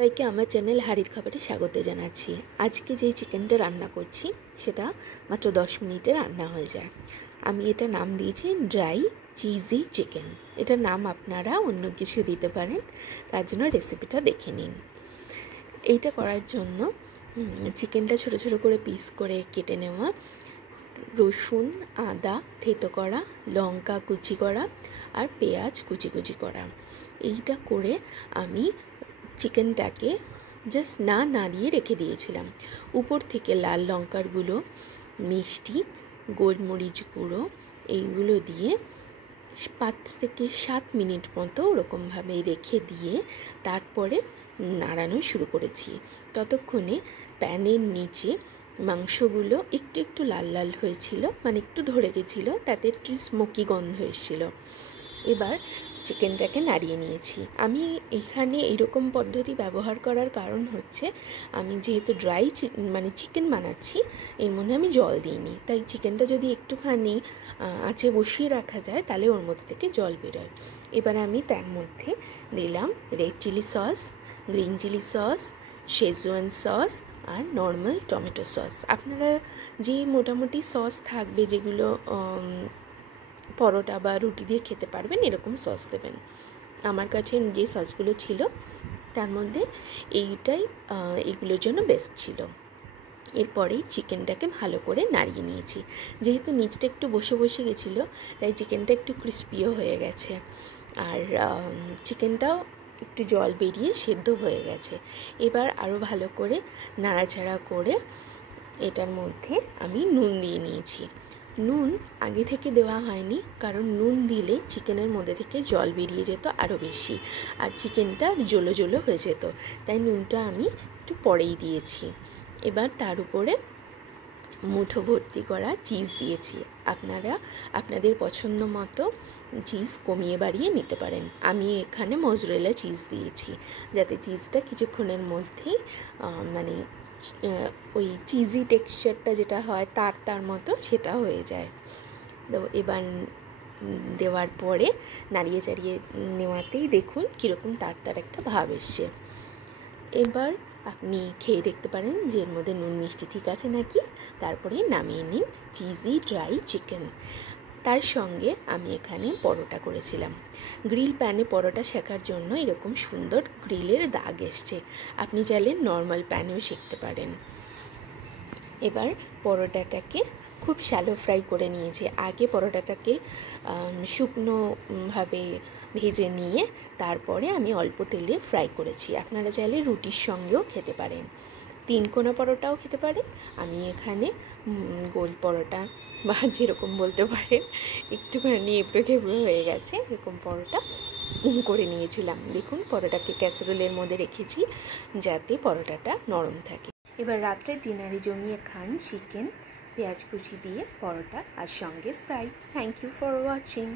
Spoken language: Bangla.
সবাইকে আমার চ্যানেল হাড়ির খাবারে স্বাগত জানাচ্ছি। আজকে যেই চিকেনটা রান্না করছি সেটা মাত্র 10 মিনিটে রান্না হয়ে যায়। আমি এটা নাম দিয়েছি ড্রাই চিজি চিকেন। এটার নাম আপনারা অন্য কিছু দিতে পারেন, তার জন্য রেসিপিটা দেখে নিন। এইটা করার জন্য চিকেনটা ছোট ছোট করে পিস করে কেটে নেওয়া, রসুন আদা থেতো করা, লঙ্কা কুচি করা আর পেঁয়াজ কুচি কুচি করা। এইটা করে আমি চিকেনটাকে জাস্ট না নাড়িয়ে রেখে দিয়েছিলাম। উপর থেকে লাল লঙ্কার গুঁড়ো, মিষ্টি, গোলমরিচ গুঁড়ো এইগুলো দিয়ে 5 থেকে 7 মিনিট মতো ওরকমভাবে রেখে দিয়ে তারপরে নাড়ানো শুরু করেছি। ততক্ষণে প্যানের নিচে মাংসগুলো একটু একটু লাল লাল হয়েছিল, মানে একটু ধরে গেছিলো, তাতে একটু স্মোকি গন্ধ এসেছিল। এবার চিকেনটাকে নাড়িয়ে নিয়েছি। আমি এখানে এইরকম পদ্ধতি ব্যবহার করার কারণ হচ্ছে, আমি যেহেতু ড্রাই চিকেন বানাচ্ছি, এর মধ্যে আমি জল দিইনি, তাই চিকেনটা যদি একটুখানি আঁচে বসিয়ে রাখা যায় তাহলে ওর মধ্যে থেকে জল বেরোয়। এবার আমি তার মধ্যে দিলাম red chilli sauce, green chilli sauce, Schezwan sauce আর নর্মাল টমেটো সস। আপনারা যে মোটামুটি সস থাকবে যেগুলো পরোটা বা রুটি দিয়ে খেতে পারবেন এরকম সস দেবেন। আমার কাছে যে সসগুলো ছিল তার মধ্যে এগুলোর জন্য বেস্ট ছিল। এরপরেই চিকেনটাকে ভালো করে নাড়িয়ে নিয়েছি। যেহেতু নিচটা একটু বসে বসে গেছিলো, তাই চিকেনটা একটু ক্রিস্পিও হয়ে গেছে আর চিকেনটাও একটু জল বেরিয়ে সেদ্ধ হয়ে গেছে। এবার আরও ভালো করে নাড়াচাড়া করে এটার মধ্যে আমি নুন দিয়ে নিয়েছি। নুন আগে থেকে দেওয়া হয়নি, কারণ নুন দিলে চিকেনের মধ্যে থেকে জল বেরিয়ে যেত আরও বেশি, আর চিকেনটা জলো জলো হয়ে যেত, তাই নুনটা আমি একটু পরেই দিয়েছি। এবার তার উপরে মুঠো ভর্তি করা চিজ দিয়েছি। আপনারা আপনাদের পছন্দ মতো চিজ কমিয়ে বাড়িয়ে নিতে পারেন। আমি এখানে মজরেলা চিজ দিয়েছি, যাতে চিজটা কিছুক্ষণের মধ্যেই মানে ওই চিজি টেক্সচারটা যেটা হয় তার মতো সেটা হয়ে যায়। তো এবার দেওয়ার পরে নাড়িয়ে চাড়িয়ে নেওয়াতেই দেখুন কীরকম তার একটা ভাব এসছে। এবার আপনি খেয়ে দেখতে পারেন যে এর মধ্যে নুন মিষ্টি ঠিক আছে নাকি। তারপরে নামিয়ে নিন চিজি ড্রাই চিকেন। তার সঙ্গে আমি এখানে পরোটা করেছিলাম। গ্রিল প্যানে পরোটা শেখার জন্য এরকম সুন্দর গ্রিলের দাগ এসছে। আপনি চাইলে নর্মাল প্যানেও শিখতে পারেন। এবার পরোটাটাকে খুব শ্যালো ফ্রাই করে নিয়েছি। আগে পরোটাটাকে শুকনোভাবে ভেজে নিয়ে তারপরে আমি অল্প তেলে ফ্রাই করেছি। আপনারা চাইলে রুটির সঙ্গেও খেতে পারেন, 3 কোনা পরোটাও খেতে পারেন। আমি এখানে গোল পরোটা বা যেরকম বলতে পারেন একটুখানি এবড়ো খেবড়ো হয়ে গেছে এরকম পরোটা করে নিয়েছিলাম। দেখুন পরোটাকে ক্যাসারোলের মধ্যে রেখেছি যাতে পরোটাটা নরম থাকে। এবার রাত্রে ডিনারে জমিয়ে খান চিকেন পেঁয়াজ কুচি দিয়ে পরোটা আর সঙ্গে Sprite. Thank you for watching.